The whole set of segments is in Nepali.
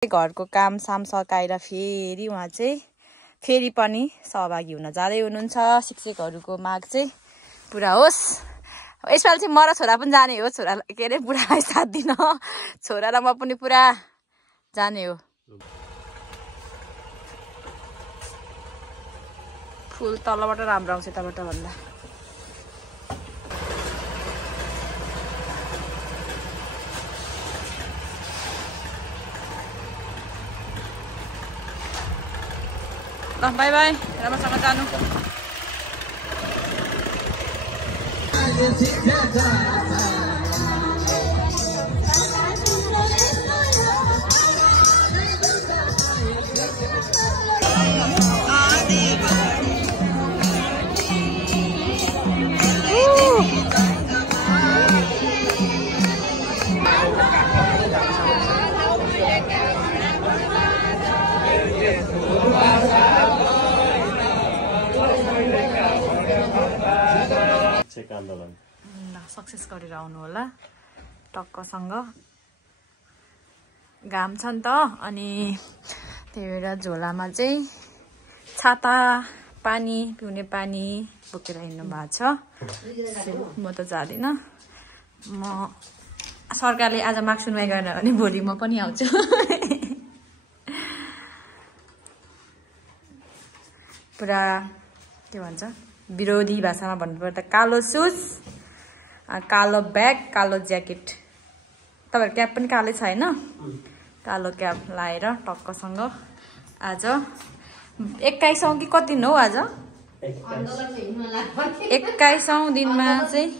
घरको काम साम सकाएर फेरि उहाँ चाहिँ फेरि पनि सहभागी हुन जाँदै हुनुहुन्छ। शिक्षकहरूको माग चाहिँ पुरा होस्। यसपालि चाहिँ म र छोरा पनि जाने हो। छोरा के अरे बुढालाई साथ दिन छोरा र म पनि पुरा जाने हो। फुल तलबाट राम्रो आउँछ यताबाट भन्दा। ल बाई बाई, राम्रोसँग जानु। आन्दोलन सक्सेस गरेर आउनु होला टक्कसँग। घाम छ नि त, अनि त्यही भएर झोलामा चाहिँ छाता, पानी, पिउने पानी बोकेर हिँड्नु भएको छ। म त जाँदिनँ। म सरकारले आज माग सुनवाई गरेन भने भोलि म पनि आउँछु। पुरा के भन्छ विरोधी भाषामा भन्नुपर्दा कालो सुज, कालो ब्याग, कालो ज्याकेट। तपाईँहरू क्याप पनि कालै छ होइन? कालो क्याप लाएर टक्कसँग आज 21औं कि कति दिन हो आज? 21औं दिनमा चाहिँ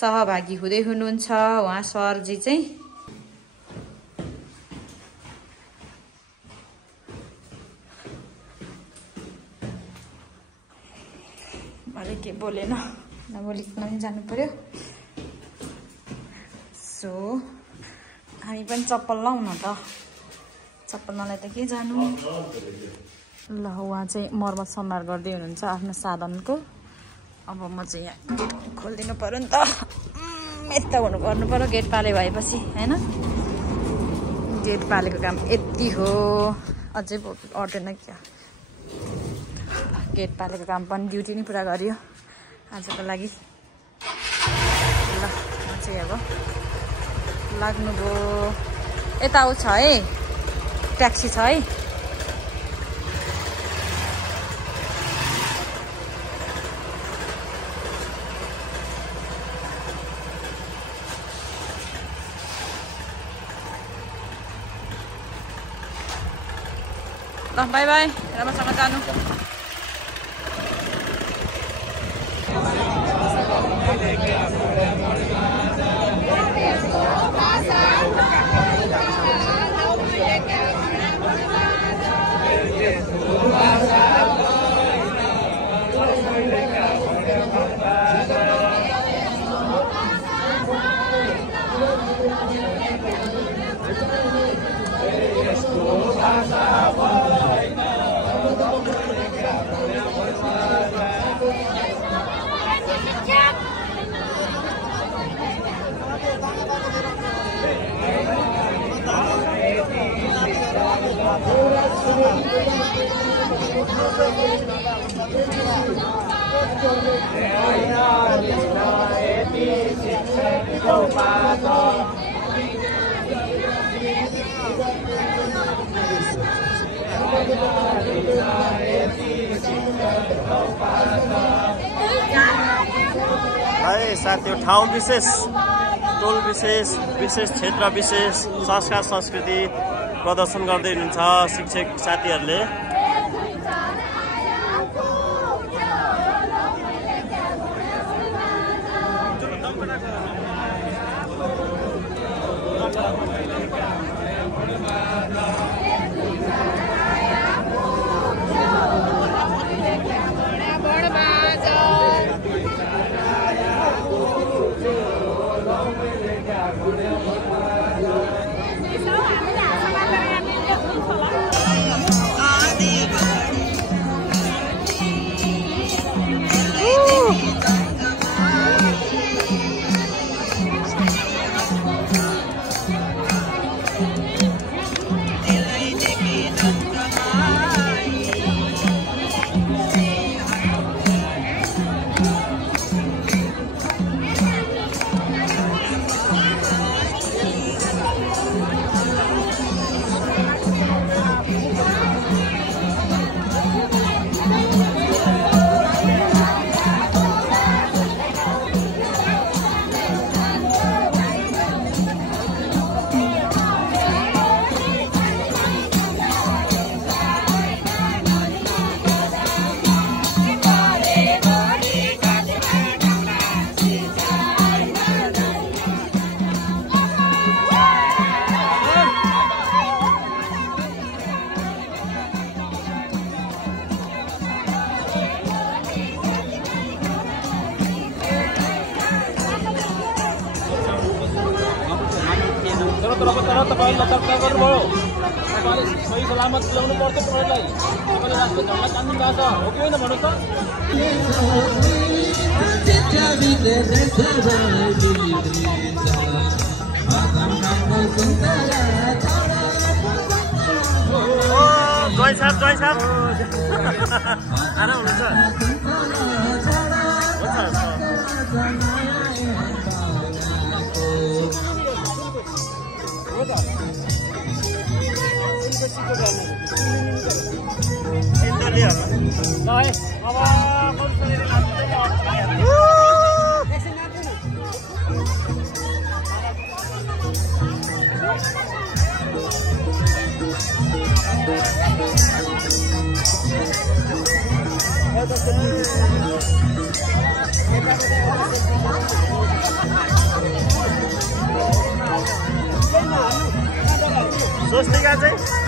सहभागी हुँदै हुनुहुन्छ उहाँ सरजी चाहिँ। मैले के बोलेन, नबोलिकन जानु पर्यो। सो हामी पनि चप्पल लाउँ न त। चप्पल नलाइ त के जानु। ल उहाँ चाहिँ मर्मत सम्हार गर्दै हुनुहुन्छ आफ्नो साधनको। अब म चाहिँ यहाँ गेट खोलिदिनु पर्यो नि त। यता गर्नु पर्यो गेट पाले भएपछि होइन। गेट पालेको काम यति हो, अझै अटेन क्या। गेट पालेको काम पनि ड्युटी नै पुरा गरियो आजको लागि। ल म चाहिँ अब लाग्नुभयो। यता ऊ छ है, ट्याक्सी छ है। ल बाई बाई, राम्रोसँग जानु। साथीहरु, ठाउँ विशेष, टोल विशेष, विशेष क्षेत्र विशेष संस्कार संस्कृति प्रदर्शन गर्दै हुनुहुन्छ शिक्षक साथीहरूले। सही सलामत ल्याउनु पर्छ तपाईँलाई तपाईँले राष्ट्रिय झन्डा तान्नु भएको छ हो कि होइन भन्नुहोस् जय साहब आराम हुनुहुन्छ स्वस्तिका चाहिँ